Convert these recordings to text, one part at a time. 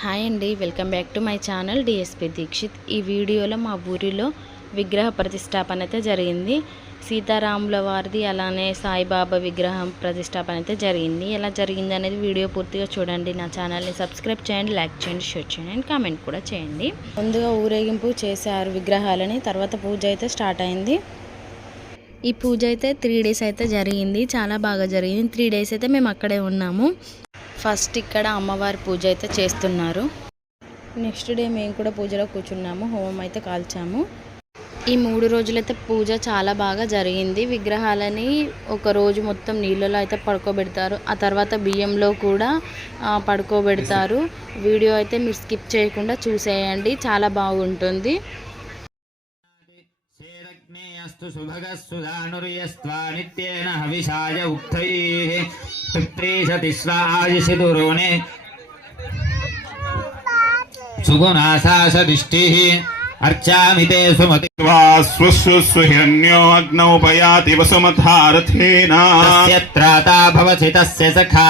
Hi అండి welcome back to my channel D S P Dikshit. ఈ వీడియోలో మా ఊరిలో విగ్రహ ప్రతిష్టాపన అయితే జరిగింది. సీతారాముల వారిది అలానే సాయిబాబా విగ్రహం ప్రతిష్టాపన అయితే జరిగింది. ఎలా జరిగింది అనేది వీడియో పూర్తిగా చూడండి. నా ఛానల్ని సబ్స్క్రైబ్ చేయండి లైక్ చేయండి షేర్ చేయండి అండ్ కామెంట్ కూడా చేయండి. ముందుగా ఊరేగింపు చేశారు విగ్రహాలని. తర్వాత పూజ అయితే స్టార్ట్ అయింది. ఈ పూజ అయితే త్రీ డేస్ అయితే జరిగింది. చాలా బాగా జరిగింది. త్రీ డేస్ అయితే మేము అక్కడే ఉన్నాము. ఫస్ట్ ఇక్కడ అమ్మవారి పూజ అయితే చేస్తున్నారు. నెక్స్ట్ డే మేము కూడా పూజలో కూర్చున్నాము హోమం అయితే కాల్చాము. ఈ మూడు రోజులైతే పూజ చాలా బాగా జరిగింది. విగ్రహాలని ఒక రోజు మొత్తం నీళ్ళలో అయితే పడుకోబెడతారు. ఆ తర్వాత బియ్యంలో కూడా పడుకోబెడతారు. వీడియో అయితే మీరు స్కిప్ చేయకుండా చూసేయండి. చాలా బాగుంటుంది. सुभगस्तु सुभगस्तु दानुर्यस्त्वा नित्येन हविषाय उक्थैः पिप्रीषति सुगुणासा सुगुणासासदिष्टिः अर्चामिते सुमतिर्वा स्वस्वस्वहिरण्यो अग्नौ पयाति वसुमथारथेन। रथेन तस्य भवसि तस्य सखा।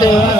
the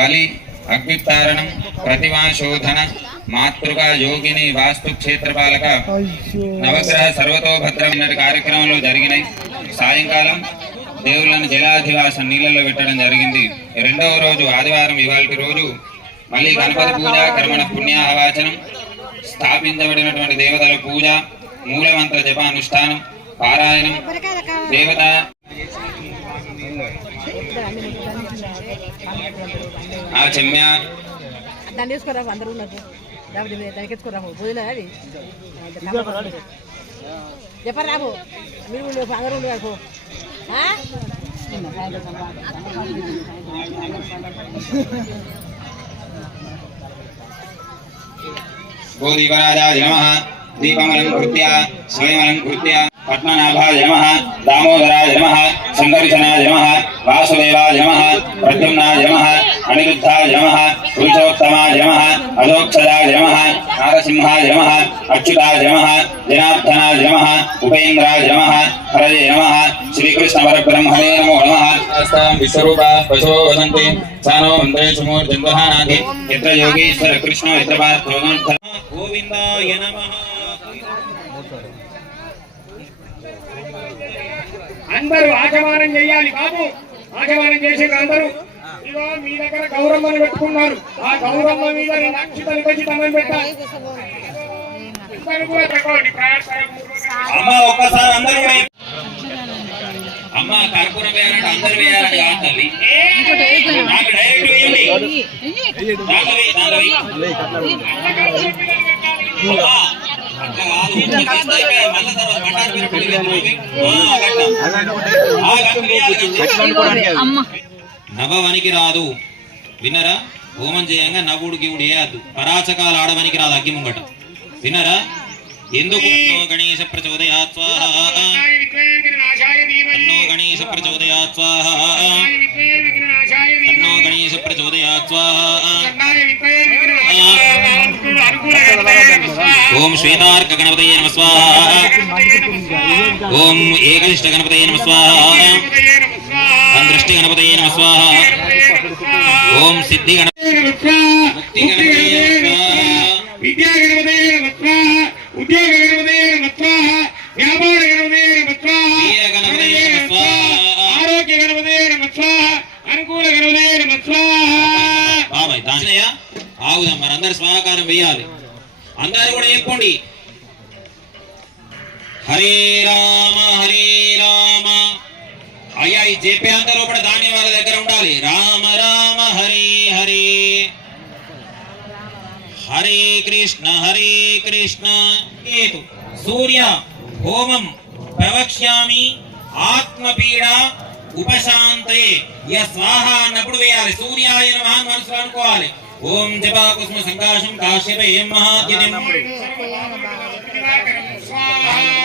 బలి అగ్నితారణం ప్రతిమాశోధన మాతృగా యోగిని వాస్తు క్షేత్రపాలక నవగ్రహ సర్వతోభద్రం అన్నటి కార్యక్రమాలు జరిగినాయి. సాయంకాలం దేవుళ్ళను జలాధివాసం నీళ్ళలో పెట్టడం జరిగింది. రెండవ రోజు ఆదివారం ఇవాళ రోజు మళ్ళీ గణపతి పూజ కర్మణ పుణ్యాహవాచనం స్థాపించబడినటువంటి దేవతల పూజ మూలమంత్ర జపానుష్ఠానం పారాయణం దేవత ఆ చెమ్య. దాన్ని వేసుకోరా అందరూ ఉన్నారు దానికి ఎత్తుకోరా పూజలో అది? చెప్పరు రాబు మీరు అందరూ ఉండు వాడు భూదీపరాజాయ నమ. దీపమలంకృత్య స్వయమలంకృత్య పద్మనాభాయ నమ. దామోదరాయ నమ. సంకర్షణాయ నమ. వాసుదేవాయ నమ. ప్రద్యుమ్నాయ నమ. అనిరుద్ధాయ నమ పురుషోత్తమాయ నమ అధోక్షదాయ నమ నారసింహాయ నమ అచ్యుతాయ నమ జనార్దనాయ నమ ఉపేంద్రాయ నమ హరయే నమ శ్రీకృష్ణ పరబ్రహ్మణే నమో. నమ విశ్వరూపా పశో వదంతి సానో మంత్రేషు మూర్తిందహానాది యత్ర యోగేశ్వర కృష్ణ యత్ర పార్థో గోవిందాయ నమః. అందరూ ఆచమానం చేయాలి బాబు. ఆచమానం చేసిన అందరూ. ఇదిగో మీ దగ్గర గౌరమ్మని పెట్టుకున్నారు. ఆ గౌరమ్మ మీద దండం పెట్టాలి అమ్మ ఒక్కసారి అందరూ అమ్మ కర్పూరం వేయాలంటే అందరు వేయాలని కాదు తల్లి. నాకు డైరెక్ట్ వేయండి. అట్లా కాదు. మళ్ళా తర్వాత నవ్వవనికి రాదు. విన్నరా? హోమం చేయంగా నవ్వుడు గివుడు వేయద్దు పరాచకాలు ఆడవనికి రాదు అగ్గి ముంగట. విన్నరా? ఎందుకు? గణేశ ప్రచోదయాత్ స్వాహా. గణేశ ప్రచోదయాత్ స్వాహా. గణేశ ప్రచోదయాత్ ఓం శ్వేతార్క గణపతయే నమ స్వాహా. ఓం ఏకనిష్ట గణపతయే నమ స్వాహా. సందృష్ట స్వస్తి గణపతయే నమ స్వాహ ఓం సిద్ధి గణ ముక్తి గణపతయే నమ స్వాహ విద్యా గణపతయే నమ స్వాహ ఉద్యోగ గణపతయే నమ స్వాహ వ్యాపార గణపతయే నమ స్వాహ వీర గణపతయే నమ స్వాహ ఆరోగ్య గణపతయే నమ స్వాహ అనుకూల గణపతయే నమ స్వాహ బాబాయ్ దానయ్య ఆగుదాం మనందరి స్వాకారం వేయాలి అందరు కూడా చెప్పుకోండి హరే రామ హరే రామ అయ్యా ఈ చెప్పే అంత లోపల ధాన్యం వాళ్ళ దగ్గర ఉండాలి. రామ రామ హరే హరే. హరే కృష్ణ హరే కృష్ణ. కేతు సూర్య హోమం ప్రవక్ష్యామి. ఆత్మపీడ ఉపశాంతే. య స్వాహ అన్నప్పుడు వేయాలి. సూర్యాయ నమః మనసులో అనుకోవాలి. ఓం జపా కుసుమ సంకాశం కాశ్యప ఏం మహాద్యతిం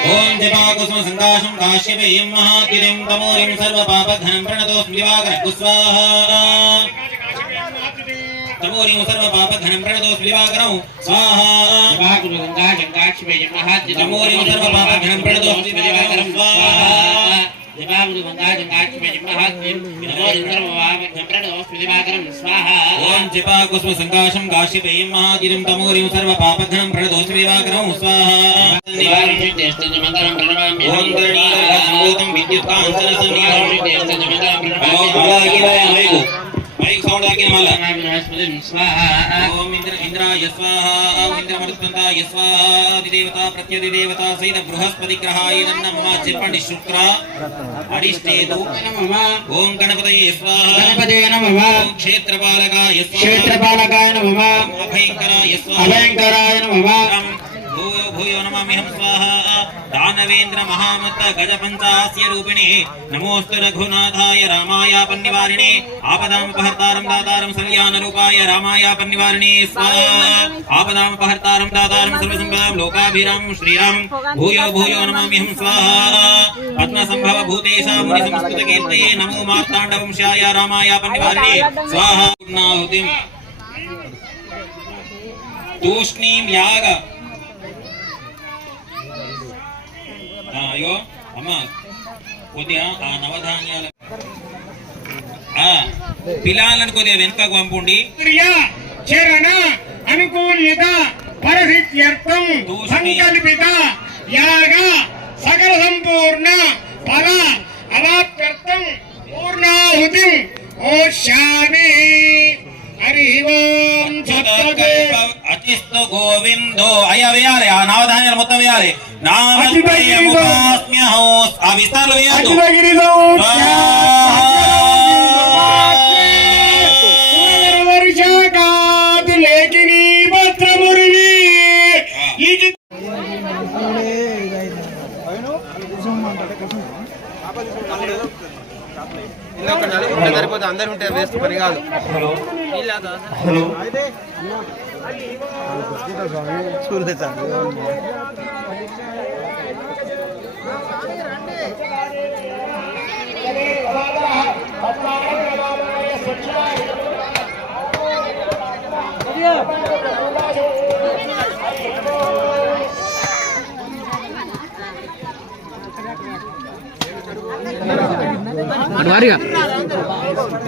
ఓం జపా కుసుమ సంకాశం కాశ్యప ఏం తమోరిం సర్వ పాపఘ్నం ప్రణతోస్మి దివాకర కుస్వాహ తమోరిం సర్వ పాపఘ్నం ప్రణతోస్మి దివాకరం మహాకిరిం తమోరిం సర్వ పాపఘ్నం ప్రణతోస్మి దివాకరం స్వాహ ఓం జపా కుసుమ సంకాశం కాశ్యపేయం మహాదినం తమోరిం సర్వ పాపఘ్నం ప్రణతోస్మి దివాకరం స్వాహా ఓం గణీర సంభూతం విద్యుత్ కాంచన ఓం అలాగిరాయ మైక్ సౌండ్ ఆగిన మళ్ళా ఓం ఇంద్ర ఇంద్రాయ స్వాహ ఓం ఇంద్రమరుత్తంతాయ స్వాహ అధిదేవత ప్రత్యధిదేవత సైత బృహస్పతి గ్రహాయ నమ్మ చెప్పండి శుక్ర. అడిష్టేతు ఓం గణపతయే స్వాహ. గణపతయే నమ ఓం క్షేత్రపాలకాయ స్వాహ. క్షేత్రపాలకాయ నమ ఓం అభయంకరాయ స్వాహ. అభయంకరాయ నమ భూయో స్వాహ దానవేంద్ర మహామత గజ పంచాస్య రూపిణి నమోస్తు రఘునాథాయ రామాయ పన్నివారిణి ఆపదామపహర్తారం దాతారం సల్యాన రూపాయ రామాయ పన్నివారిణి స్వాహ ఆపదామపహర్తారం దాతారం సర్వసంపదాం లోకాభిరామం శ్రీరామం భూయో భూయో నమామ్యహం స్వాహ పద్మ సంభవ భూతేశా ముని సంస్కృత కీర్తయే నమో మార్తాండ వంశాయ రామాయ పన్నివారిణి స్వాహ పూర్ణాహుతిం తూష్ణీం యాగ ఆ, అయ్యో అమ్మ కొద్దిగా ఆ నవధాన్యాల పిల్లలను కొద్దిగా వెనుకకు పంపుండి. చరణ అనుకూల్యత పరిస్థిత్యర్థం సంకల్పిత యాగ సకల సంపూర్ణ ఫల అవాప్యర్థం పూర్ణాహుతి ఓషామి. హరి ఓం సత్వదే అతిస్తు గోవిందో అయ్యా వేయాలి ఆ నవధాన్యాలు మొత్తం వేయాలి నామస్మ్యహో ఆ విస్తారాలు సరిపోతే అందరు ఉంటే వేస్ట్ పని కాదు. స్కూల్ తెచ్చాను